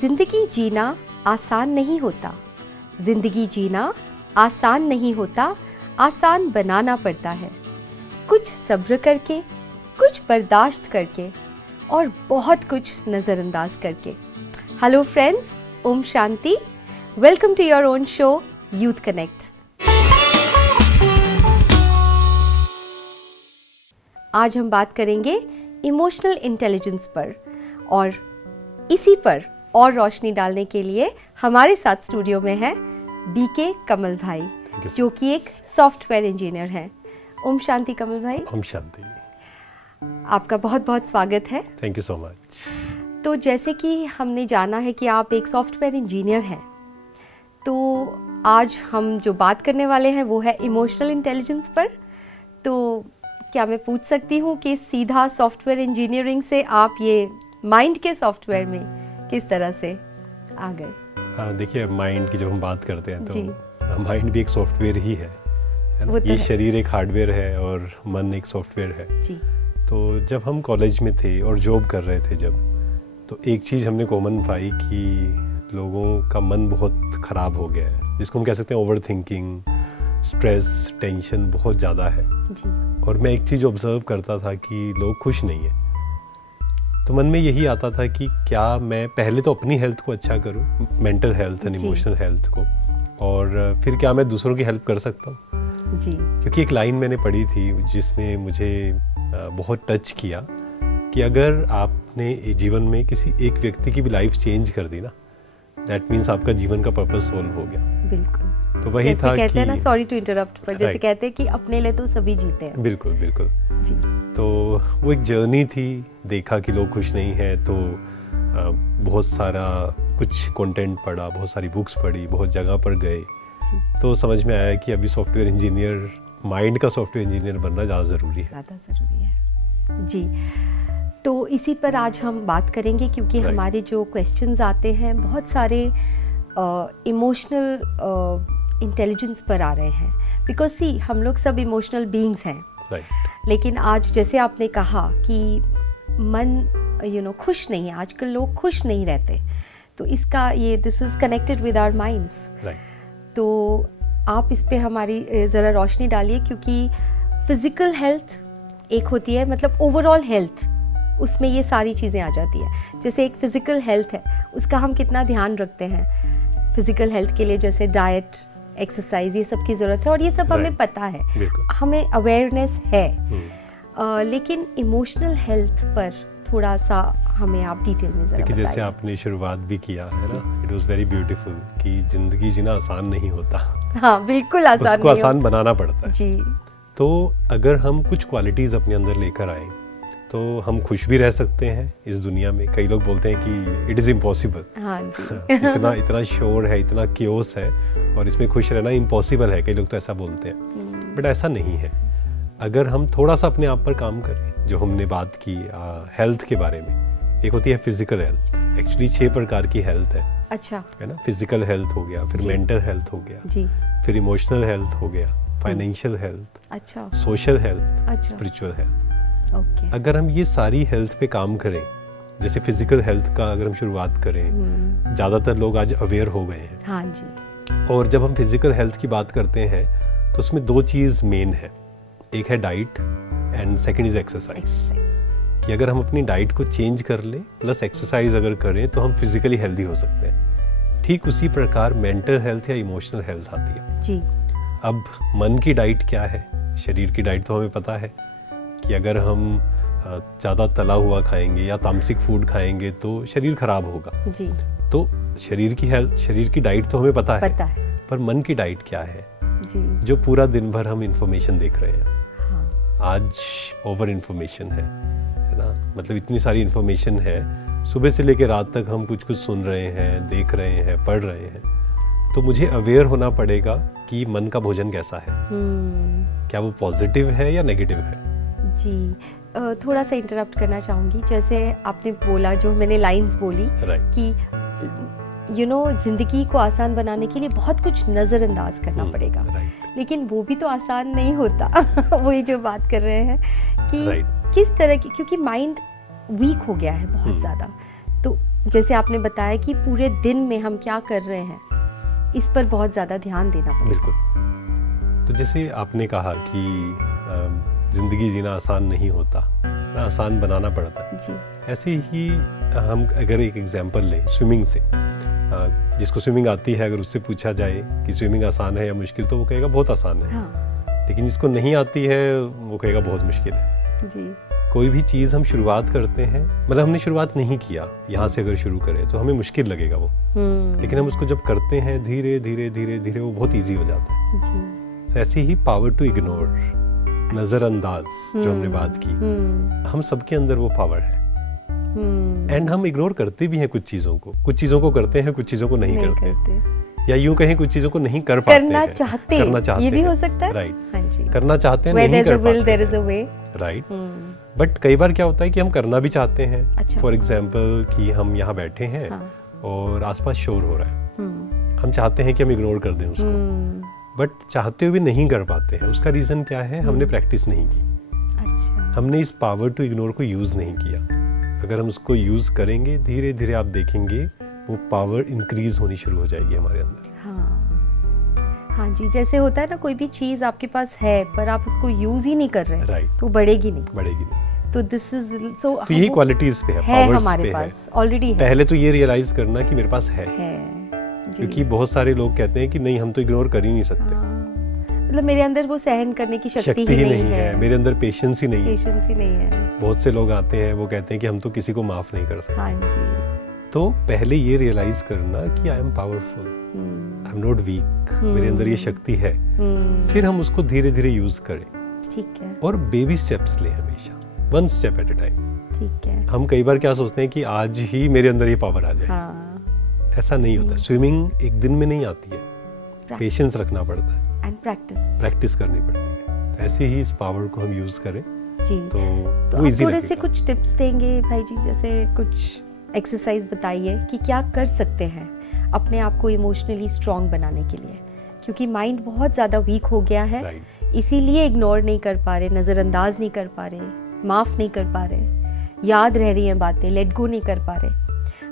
जिंदगी जीना आसान नहीं होता, जिंदगी जीना आसान नहीं होता, आसान बनाना पड़ता है। कुछ सब्र करके, कुछ बर्दाश्त करके और बहुत कुछ नज़रअंदाज करके। हेलो फ्रेंड्स, ओम शांति। Welcome to your own show youth connect. आज हम बात करेंगे इमोशनल इंटेलिजेंस पर, और इसी पर और रोशनी डालने के लिए हमारे साथ स्टूडियो में है बीके कमल भाई, जो कि एक सॉफ्टवेयर इंजीनियर हैं। ओम शांति कमल भाई। ओम शांति। आपका बहुत बहुत स्वागत है। Thank you so much. तो जैसे कि हमने जाना है कि आप एक सॉफ्टवेयर इंजीनियर हैं, तो आज हम जो बात करने वाले हैं वो है इमोशनल इंटेलिजेंस पर। तो क्या मैं पूछ सकती हूँ कि सीधा सॉफ्टवेयर इंजीनियरिंग से आप ये माइंड के सॉफ्टवेयर में किस तरह से आ गए? देखिए, माइंड की जब हम बात करते हैं तो माइंड भी एक सॉफ्टवेयर ही है ना? ये शरीर एक हार्डवेयर है और मन एक सॉफ्टवेयर है जी। तो जब हम कॉलेज में थे और जॉब कर रहे थे तो एक चीज़ हमने कॉमन पाई कि लोगों का मन बहुत ख़राब हो गया है, जिसको हम कह सकते हैं ओवर थिंकिंग, स्ट्रेस, टेंशन बहुत ज़्यादा है जी। और मैं एक चीज़ ऑब्जर्व करता था कि लोग खुश नहीं है। तो मन में यही आता था कि क्या मैं पहले तो अपनी हेल्थ को अच्छा करूं, mental health and emotional health को, और फिर क्या मैं दूसरों की हेल्प कर सकता हूं जी। क्योंकि एक लाइन मैंने पढ़ी थी जिसने मुझे बहुत टच किया कि अगर आपने जीवन में किसी एक व्यक्ति की भी लाइफ चेंज कर दी ना, दैट मीन्स आपका जीवन का पर्पस सोल्व हो गया। बिल्कुल। तो वही था कहते कि हैं ना, सॉरी टू इंटरप्ट, पर जैसे कहते हैं कि अपने लिए तो सभी जीते हैं। बिल्कुल बिल्कुल जी। तो वो एक जर्नी थी। देखा कि लोग खुश नहीं हैं, तो बहुत सारा कुछ कंटेंट पढ़ा, बहुत सारी बुक्स पढ़ी, बहुत जगह पर गए, तो समझ में आया कि अभी सॉफ्टवेयर इंजीनियर, माइंड का सॉफ्टवेयर इंजीनियर बनना ज़्यादा ज़रूरी है। ज़्यादा ज़रूरी है जी। तो इसी पर आज हम बात करेंगे, क्योंकि हमारे जो क्वेश्चंस आते हैं बहुत सारे इमोशनल इंटेलिजेंस पर आ रहे हैं। बिकॉज सी, हम लोग सब इमोशनल बीइंग्स हैं, लेकिन आज जैसे आपने कहा कि मन खुश नहीं है, आजकल लोग खुश नहीं रहते, तो इसका ये this is connected with our minds. तो आप इस पे हमारी ज़रा रोशनी डालिए, क्योंकि फिज़िकल हेल्थ एक होती है, मतलब ओवरऑल हेल्थ, उसमें ये सारी चीज़ें आ जाती है। जैसे एक फ़िज़िकल हेल्थ है, उसका हम कितना ध्यान रखते हैं। फ़िज़िकल हेल्थ के लिए जैसे डाइट, एक्सरसाइज, ये सब की ज़रूरत है, और ये सब हमें पता है, हमें अवेयरनेस है। लेकिन इमोशनल हेल्थ पर थोड़ा सा हमें आप डिटेल में ज़रा बताइए। जैसे आपने शुरुआत भी किया है ना, इट वाज वेरी ब्यूटीफुल कि ज़िंदगी जीना आसान नहीं होता। हाँ, बिल्कुल आसान, उसको आसान बनाना पड़ता है जी। तो अगर हम कुछ क्वालिटीज़ अपने अंदर लेकर आए तो हम खुश भी रह सकते हैं इस दुनिया में। कई लोग बोलते हैं कि इट इज़ इम्पॉसिबल। हाँ जी। इतना शोर है, इतना क्योस है, और इसमें खुश रहना इम्पॉसिबल है। कई लोग तो ऐसा बोलते हैं, बट ऐसा नहीं है। अगर हम थोड़ा सा अपने आप पर काम करें, जो हमने बात की हेल्थ के बारे में, एक होती है फिजिकल हेल्थ। एक्चुअली 6 प्रकार की हेल्थ है। अच्छा। है ना? फिजिकल हेल्थ हो गया, फिर मेंटल हेल्थ हो गया जी, फिर इमोशनल हेल्थ हो गया, फाइनेंशियल हेल्थ, अच्छा, सोशल हेल्थ, अच्छा, स्पिरिचुअल हेल्थ। ओके। अगर हम ये सारी हेल्थ पे काम करें, जैसे फिजिकल हेल्थ का अगर हम शुरुआत करें, ज़्यादातर लोग आज अवेयर हो गए हैं। हाँ जी। और जब हम फिजिकल हेल्थ की बात करते हैं तो उसमें 2 चीज़ मेन है। एक है diet and second is exercise. कि अगर हम अपनी डाइट को चेंज कर लें प्लस एक्सरसाइज अगर करें तो हम फिजिकली हेल्दी हो सकते हैं। ठीक उसी प्रकार मेंटल हेल्थ या इमोशनल हेल्थ आती है जी। अब मन की डाइट क्या है? शरीर की डाइट तो हमें पता है कि अगर हम ज़्यादा तला हुआ खाएंगे या तामसिक फूड खाएंगे तो शरीर खराब होगा जी। तो शरीर की हेल्थ, शरीर की डाइट तो हमें पता है। पर मन की डाइट क्या है जी? जो पूरा दिन भर हम इंफॉर्मेशन देख रहे हैं। हाँ। आज ओवर इंफॉर्मेशन है ना? मतलब इतनी सारी इंफॉर्मेशन है, सुबह से लेकर रात तक हम कुछ सुन रहे हैं, देख रहे हैं, पढ़ रहे हैं। तो मुझे अवेयर होना पड़ेगा कि मन का भोजन कैसा है। क्या वो पॉजिटिव है या नेगेटिव है? जी, थोड़ा सा इंटरप्ट करना चाहूँगी। जैसे आपने बोला, जो मैंने लाइंस बोली कि ज़िंदगी को आसान बनाने के लिए बहुत कुछ नज़रअंदाज करना पड़ेगा, लेकिन वो भी तो आसान नहीं होता। वही जो बात कर रहे हैं कि किस तरह की, क्योंकि माइंड वीक हो गया है बहुत ज़्यादा, तो जैसे आपने बताया कि पूरे दिन में हम क्या कर रहे हैं, इस पर बहुत ज़्यादा ध्यान देना पड़ेगा। बिल्कुल। तो जैसे आपने कहा कि ज़िंदगी जीना आसान नहीं होता, आसान बनाना पड़ता है जी। ऐसे ही हम अगर एक एग्जांपल लें स्विमिंग से, जिसको स्विमिंग आती है अगर उससे पूछा जाए कि स्विमिंग आसान है या मुश्किल, तो वो कहेगा बहुत आसान है। हाँ। लेकिन जिसको नहीं आती है वो कहेगा बहुत मुश्किल है जी। कोई भी चीज़ हम शुरुआत करते हैं, मतलब हमने शुरुआत नहीं किया, यहाँ से अगर शुरू करें तो हमें मुश्किल लगेगा वो, लेकिन हम उसको जब करते हैं धीरे धीरे धीरे धीरे वो बहुत ईजी हो जाता है जी। तो ऐसे ही पावर टू इग्नोर, नज़रअंदाज जो हमने बात की, हम सबके अंदर वो पावर है। एंड हम इग्नोर करते भी हैं कुछ चीज़ों को करते हैं, कुछ चीज़ों को नहीं करते। या यूं कहें कुछ चीज़ों को नहीं कर पाते करना चाहते ये भी हो सकता है। राइट, करना चाहते हैं, नहीं कर पाते। राइट, बट कई बार क्या होता है कि हम करना भी चाहते हैं। फॉर एग्जाम्पल कि हम यहाँ बैठे हैं और आसपास शोर हो रहा है, हम चाहते हैं कि हम इग्नोर कर दें उसको, बट चाहते हुए नहीं कर पाते हैं। उसका रीज़न क्या है? हमने प्रैक्टिस नहीं की। हमने इस पावर टू इग्नोर को यूज़ नहीं किया। अगर हम उसको यूज़ करेंगे, धीरे धीरे आप देखेंगे वो पावर इंक्रीज होनी शुरू हो जाएगी हमारे अंदर। हाँ जी, जैसे होता है ना, कोई भी चीज़ आपके पास है पर आप उसको यूज़ ही नहीं कर रहे, राइट, तो बढ़ेगी नहीं। तो दिस इज सो, तो यही क्वालिटीज पे है, पावर्स हमारे पास ऑलरेडी है। पहले तो ये रियलाइज करना कि मेरे पास है क्योंकि बहुत सारे लोग कहते हैं कि नहीं, हम तो इग्नोर कर ही नहीं सकते। मतलब मेरे अंदर वो सहन करने की शक्ति ही नहीं है, मेरे अंदर पेशेंस ही नहीं है। बहुत से लोग आते हैं, वो कहते हैं कि हम तो किसी को माफ नहीं कर सकते। हाँ जी। तो पहले ये रियलाइज करना कि I am powerful, I am not weak, मेरे अंदर ये शक्ति है। फिर हम उसको धीरे धीरे यूज करें, ठीक है, और बेबी स्टेप्स लें, हमेशा one step at a time, ठीक है। हम कई बार क्या सोचते हैं कि आज ही मेरे अंदर ये पावर आ जाए, ऐसा नहीं होता। स्विमिंग एक दिन में नहीं आती है, पेशेंस रखना पड़ता है एंड प्रैक्टिस करनी पड़ती है। तो ऐसे ही इस पावर को हम यूज करें जी। तो वो इजी थोड़े से कुछ टिप्स देंगे भाई जी, जैसे कुछ एक्सरसाइज बताइए कि क्या कर सकते हैं अपने आप को इमोशनली स्ट्रॉन्ग बनाने के लिए, क्योंकि माइंड बहुत ज़्यादा वीक हो गया है, इसीलिए इग्नोर नहीं कर पा रहे, नज़रअंदाज नहीं कर पा रहे, माफ़ नहीं कर पा रहे, याद रह रही हैं बातें, लेट गो नहीं कर पा रहे।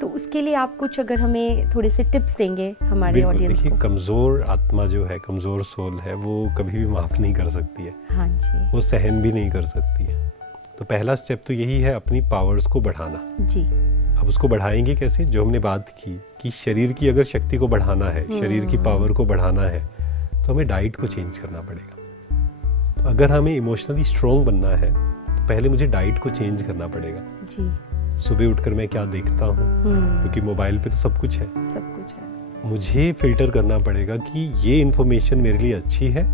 तो उसके लिए आप कुछ अगर हमें थोड़े से टिप्स देंगे हमारे ऑडियंस को। देखिए, कमज़ोर आत्मा जो है, कमज़ोर सोल है, वो कभी भी माफ़ नहीं कर सकती है। हाँ जी। वो सहन भी नहीं कर सकती है। तो पहला स्टेप तो यही है, अपनी पावर्स को बढ़ाना जी। अब उसको बढ़ाएंगे कैसे? जो हमने बात की कि शरीर की अगर शक्ति को बढ़ाना है, शरीर की पावर को बढ़ाना है, तो हमें डाइट को चेंज करना पड़ेगा। तो अगर हमें इमोशनली स्ट्रॉन्ग बनना है तो पहले मुझे डाइट को चेंज करना पड़ेगा जी। सुबह उठकर मैं क्या देखता हूँ, क्योंकि मोबाइल पे तो सब कुछ है, मुझे फिल्टर करना पड़ेगा कि ये इन्फॉर्मेशन मेरे लिए अच्छी है,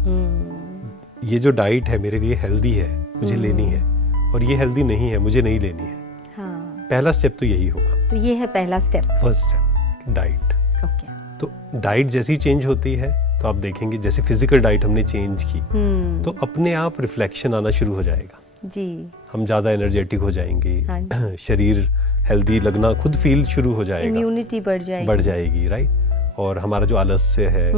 ये जो डाइट है मेरे लिए हेल्दी है, मुझे लेनी है, और ये हेल्दी नहीं है, मुझे नहीं लेनी है। पहला स्टेप तो यही होगा। तो ये है पहला step, first step, diet. Okay. तो डाइट जैसी चेंज होती है तो आप देखेंगे, जैसे फिजिकल डाइट हमने चेंज की तो अपने आप रिफ्लेक्शन आना शुरू हो जाएगा जी। हम ज़्यादा एनर्जेटिक हो जाएंगे, शरीर हेल्दी लगना खुद फील शुरू हो जाएगा, इम्यूनिटी बढ़ जाएगी, राइट। और हमारा जो आलस्य है,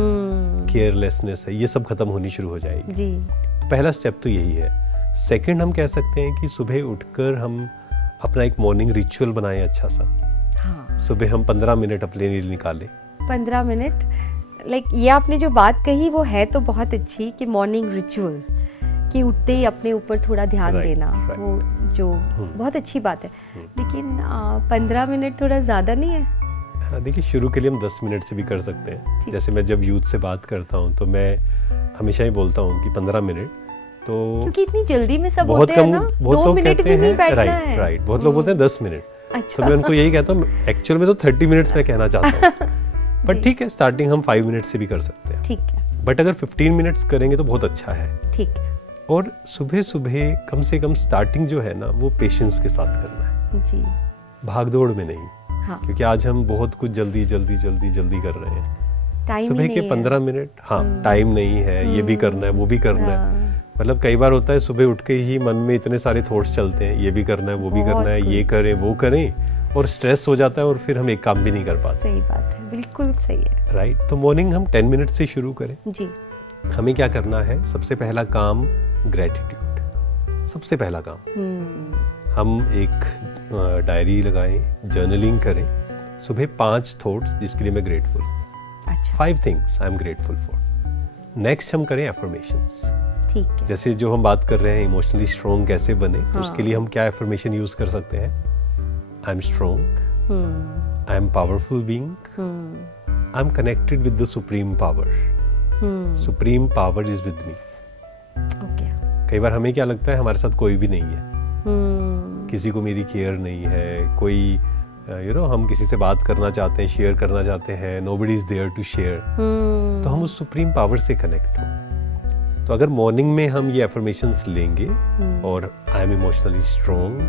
केयरलेसनेस है, ये सब खत्म होनी शुरू हो जाएगी जी। तो पहला स्टेप तो यही है। सेकंड, हम कह सकते हैं कि सुबह उठकर हम अपना एक मॉर्निंग रिचुअल बनाएं अच्छा सा। हाँ। सुबह हम 15 मिनट अपने लिए निकालें। 15 मिनट, लाइक ये आपने जो बात कही वो है तो बहुत अच्छी, कि मॉर्निंग रिचुअल, कि उठते ही अपने ऊपर थोड़ा ध्यान देना, वो जो बहुत अच्छी बात है। लेकिन 15 मिनट थोड़ा ज़्यादा नहीं है? हाँ, देखिए, शुरू के लिए हम 10 मिनट से भी कर सकते हैं। जैसे मैं जब यूथ से बात करता हूँ तो मैं हमेशा ही बोलता हूँ कि 15 मिनट, तो क्योंकि इतनी जल्दी में सब होते हैं ना, 2 मिनट भी नहीं बैठना है। राइट, बहुत लोग बोलते हैं 10 मिनट। अच्छा। तो मैं उनको यही कहता हूँ, एक्चुअल में तो 30 मिनट्स में कहना चाहता हूँ, बट ठीक है, स्टार्टिंग हम 5 मिनट से भी कर सकते हैं, ठीक है। बट अगर 15 मिनट्स करेंगे तो बहुत अच्छा है, ठीक है। और सुबह सुबह कम से कम स्टार्टिंग जो है ना, वो पेशेंस के साथ करना है जी, भाग दौड़ में नहीं। हाँ। क्योंकि आज हम बहुत कुछ जल्दी कर रहे हैं। सुबह के 15 मिनट, हाँ, टाइम नहीं है, ये भी करना है, वो भी करना है। मतलब कई बार होता है सुबह उठ के ही मन में इतने सारे थॉट्स चलते हैं, ये भी करना है, वो भी करना है, ये करें वो करें, और स्ट्रेस हो जाता है और फिर हम एक काम भी नहीं कर पाते। सही बात है, बिल्कुल सही है, राइट। तो मॉर्निंग हम 10 मिनट से शुरू करें जी। हमें क्या करना है? सबसे पहला काम ग्रेटिट्यूड, सबसे पहला काम। हम एक डायरी लगाएं, जर्नलिंग करें सुबह 5 थॉट्स जिसके लिए मैं ग्रेटफुल हूँ. अच्छा. 5 things I am grateful for. Next हम करें एफर्मेशंस. ठीक है. जैसे जो हम बात कर रहे हैं इमोशनली स्ट्रॉन्ग कैसे बने, तो उसके लिए हम क्या एफर्मेशन यूज कर सकते हैं? I am strong, I am powerful being, I am connected with the supreme power, supreme power is with me. कई बार हमें क्या लगता है हमारे साथ कोई भी नहीं है, किसी को मेरी केयर नहीं है, कोई हम किसी से बात करना चाहते हैं, शेयर करना चाहते हैं, nobody is there to share. तो हम उस सुप्रीम पावर से कनेक्ट हो. तो अगर मॉर्निंग में हम ये एफर्मेशंस लेंगे और I am emotionally strong,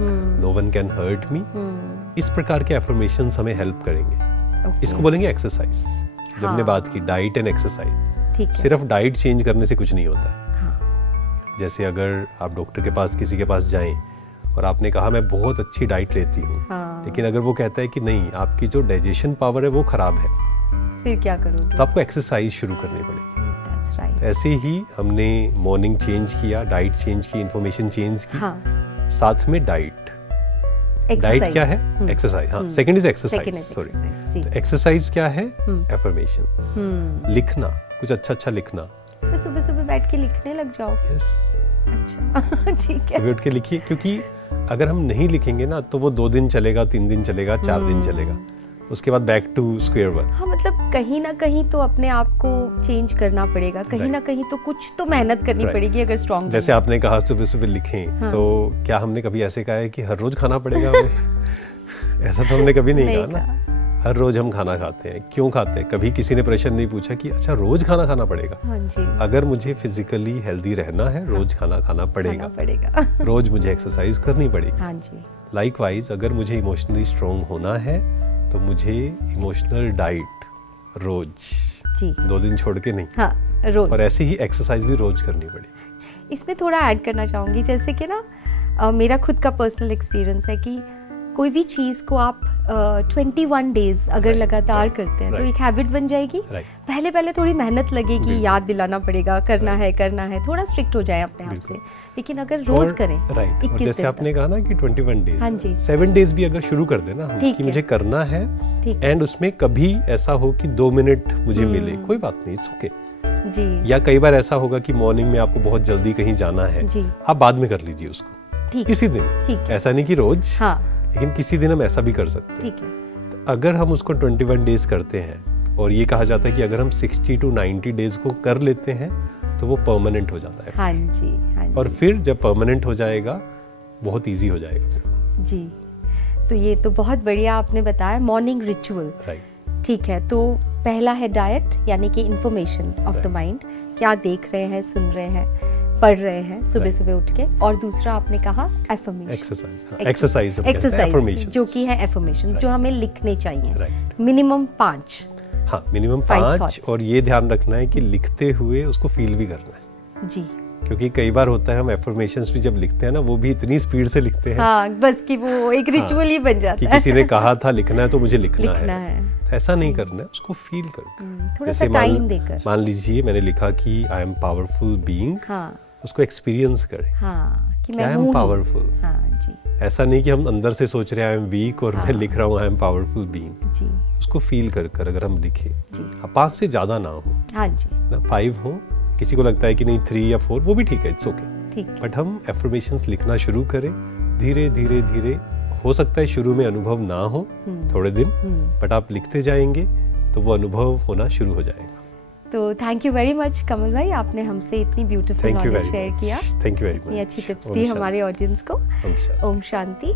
no one can hurt me, इस प्रकार के एफर्मेशंस हमें हेल्प करेंगे. इसको बोलेंगे एक्सरसाइज. जब हमने बात की डाइट एंड एक्सरसाइज, सिर्फ डाइट चेंज करने से कुछ नहीं होता है. जैसे अगर आप डॉक्टर के पास किसी के पास जाएं और आपने कहा मैं बहुत अच्छी डाइट लेती हूँ, लेकिन अगर वो कहता है कि नहीं आपकी जो डाइजेशन पावर है वो खराब है, फिर क्या करोगे? तो आपको एक्सरसाइज शुरू करनी पड़ेगी. That's right. ऐसे ही हमने मॉर्निंग चेंज किया, डाइट चेंज की, इन्फॉर्मेशन चेंज की, साथ में डाइट. डाइट क्या है? एक्सरसाइज. हाँ, second is exercise. Sorry, exercise क्या है? एफर्मेशन. लिखना, कुछ अच्छा लिखना. सुबह सुबह बैठ के लिखने लग जाओ. यस. अच्छा. ठीक है. सुबह उठ के लिखिए, क्योंकि अगर हम नहीं लिखेंगे ना तो वो 2 दिन चलेगा, 3 दिन चलेगा, 4 दिन चलेगा, उसके बाद बैक टू स्क्वायर वन. हाँ, मतलब कहीं ना कहीं तो अपने आप को चेंज करना पड़ेगा, कहीं ना कहीं तो कुछ तो मेहनत करनी पड़ेगी अगर स्ट्रॉन्ग. जैसे आपने कहा सुबह सुबह लिखें, तो क्या हमने कभी ऐसे कहा है कि हर रोज खाना पड़ेगा हमें? ऐसा तो हमने कभी नहीं कहा ना. हर रोज हम खाना खाते हैं. क्यों खाते हैं? कभी किसी ने प्रश्न नहीं पूछा कि अच्छा रोज खाना खाना पड़ेगा. हाँ जी. अगर मुझे फिजिकली हेल्दी रहना है, रोज खाना खाना पड़ेगा. रोज मुझे एक्सरसाइज करनी पड़ेगी. हाँ जी. लाइकवाइज अगर मुझे इमोशनली स्ट्रॉन्ग होना है तो मुझे इमोशनल डाइट रोज जी. 2 दिन छोड़ के नहीं. हाँ, रोज. और ऐसे ही एक्सरसाइज भी रोज करनी पड़ेगी. इसमें थोड़ा ऐड करना चाहूँगी, जैसे कि ना मेरा खुद का पर्सनल एक्सपीरियंस है कि कोई भी चीज़ को आप 21 डेज अगर लगातार करते हैं तो एक हैबिट बन जाएगी. पहले थोड़ी मेहनत लगेगी, याद दिलाना पड़ेगा, करना है, थोड़ा स्ट्रिक्ट हो जाए अपने आप से. लेकिन अगर रोज करें, 21 दिन, जैसे आपने कहा ना कि 21 डेज, हाँ जी, 7 डेज भी अगर शुरू कर देना कि मुझे करना है, एंड उसमें कभी ऐसा हो कि 2 मिनट मुझे मिले, कोई बात नहीं, इट्स ओके जी. या कई बार ऐसा होगा कि मॉर्निंग में आपको बहुत जल्दी कहीं जाना है, आप बाद में कर लीजिए उसको किसी दिन. ऐसा नहीं कि रोज, लेकिन किसी दिन हम ऐसा भी कर सकते हैं. ठीक है. तो अगर हम उसको 21 डेज करते हैं, और ये कहा जाता है कि अगर हम 60 to 90 डेज को कर लेते हैं तो वो परमानेंट हो जाता है. हाँ जी, हाँ जी. और फिर जब परमानेंट हो जाएगा बहुत इजी हो जाएगा फिर जी. तो ये तो बहुत बढ़िया आपने बताया मॉर्निंग रिचुअल. राइट. ठीक है. तो पहला है डाइट, यानी कि इंफॉर्मेशन ऑफ द माइंड, क्या देख रहे हैं, सुन रहे हैं, पढ़ रहे हैं सुबह सुबह उठ के. और दूसरा आपने कहा एफर्मेशन, एक्सरसाइज जो कि है एफर्मेशन, जो हमें लिखने चाहिए. मिनिमम 5. हाँ, मिनिमम 5. और ये ध्यान रखना है कि लिखते हुए उसको फील भी करना है जी. क्योंकि कई बार होता है हम एफर्मेशंस भी जब लिखते हैं ना, वो भी इतनी स्पीड से लिखते हैं, हाँ, बस कि वो एक रिचुअल ही बन जाता है कि किसी ने कहा था लिखना है तो मुझे लिखना है. तो ऐसा नहीं करना है, उसको फील करके थोड़ा सा टाइम देकर. मान लीजिए मैंने लिखा कि आई एम पावरफुल बीइंग, उसको एक्सपीरियंस करें कि मैं आई एम पावरफुल. जी. ऐसा नहीं कि हम अंदर से सोच रहे हैं आई एम वीक और मैं लिख रहा हूँ आई एम पावरफुल बीइंग जी. उसको फील कर अगर हम लिखें, 5 से ज्यादा ना हो. हाँ जी. ना 5 हो, किसी को लगता है कि नहीं 3 या 4, वो भी ठीक है, इट्स ओके. बट हम एफर्मेशंस लिखना शुरू करें धीरे धीरे धीरे. हो सकता है शुरू में अनुभव ना हो थोड़े दिन, बट आप लिखते जाएंगे तो वो अनुभव होना शुरू हो जाएगा. तो थैंक यू वेरी मच कमल भाई, आपने हमसे इतनी ब्यूटीफुल नॉलेज शेयर किया. Thank you very much. ये अच्छी टिप्स दी हमारे ऑडियंस को. ओम शांति.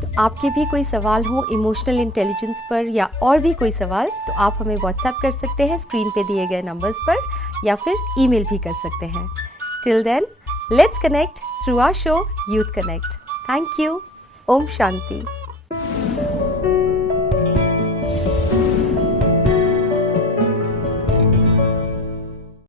तो आपके भी कोई सवाल हो इमोशनल इंटेलिजेंस पर या और भी कोई सवाल, तो आप हमें व्हाट्सएप कर सकते हैं स्क्रीन पे दिए गए नंबर्स पर, या फिर ईमेल भी कर सकते हैं. Till then let's connect through our show youth connect. Thank you. ओम शांति.